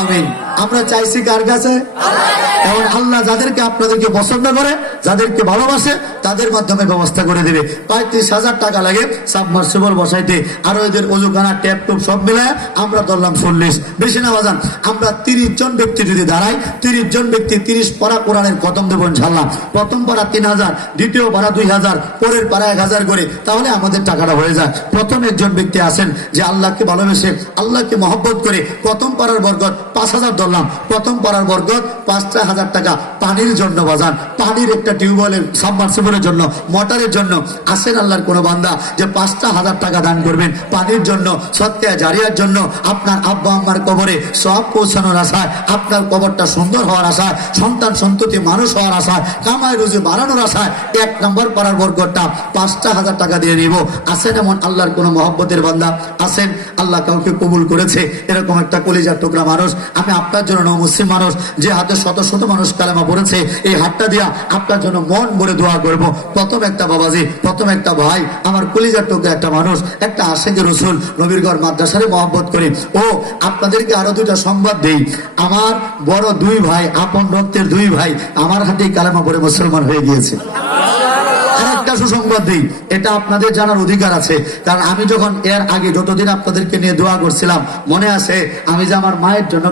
আমিন। আমরা চাইছি কার কাছে? এবং আল্লাহ যাদেরকে আপনাদেরকে পছন্দ করে, যাদেরকে ভালোবাসে, তাদের মাধ্যমে ব্যবস্থা করে দেবে। 35,000 টাকা লাগে সাবমার্সিবল বসাইতে, আর ওদের অজুখানা ট্যাপ টুপ সব মিলায় আমরা ধরলাম 40। বেশি না বাজান, আমরা 30 জন ব্যক্তি যদি দাঁড়াই, 30 জন ব্যক্তি 30 পারা কোরআনের খতম দেবো ইনশাআল্লাহ। প্রথম পারা 3000, দ্বিতীয় পারা 2000, পরের পারা 1000 করে, তাহলে আমাদের টাকাটা হয়ে যায়। প্রথম একজন ব্যক্তি আছেন যে আল্লাহকে ভালোবেসে, আল্লাহকে মহব্বত করে প্রথম পারার বরকত 5000 ধরলাম। প্রথম পারার বরকত 5,000 টাকা পানির জন্য বাজান, পানির একটা টিউবওয়েলের সাবমার্সিবলের জন্য, মোটরের জন্য। আসেন আল্লাহর কোনো বান্দা যে 5,000 টাকা দান করবেন পানির জন্য, সৎকা জারিয়ার জন্য, আপনার আব্বা আম্মার কবরে সব পৌঁছানোর আশায়, আপনার কবরটা সুন্দর হওয়ার আশায়, সন্তান সন্ততি মানুষ হওয়ার আশায়, কামাই রুজি বাড়ানোর আশায় 1 নম্বর পাড়ার বরকতটা 5,000 টাকা দিয়ে নিব। আসেন এমন আল্লাহর কোনো মহব্বতের বান্দা? আসেন, আল্লাহ কাউকে কবুল করেছে এরকম একটা কলিজার টুকরা মানুষ। আমি আপনার জন্য মুসলিম মানুষ, যে হাতে শত শত মানুষ কালেমা পড়েছে, এই হাতটা দিয়া আপনার জন্য মন ভরে দোয়া করব। প্রথম একটা বাবাজি, প্রথম একটা ভাই, আমার কলিজার টুকরা একটা মানুষ, একটা আশেকে রসুল, নবীর ঘর মাদ্রাসারে মহব্বত করে। ও আপনাদেরকে আরো 2টা সংবাদ দেই। আমার বড় 2 ভাই, আপন রক্তের 2 ভাই আমার হাতেই কালেমা পড়ে মুসলমান হয়ে গিয়েছে। আরেকটা সুসংবাদ দিই, এটা আপনাদের জানার অধিকার আছে, কারণ আমি যখন এর আগে যতদিন আপনাদেরকে নিয়ে দোয়া করছিলাম, মনে আছে আমি যে আমার মায়ের জন্য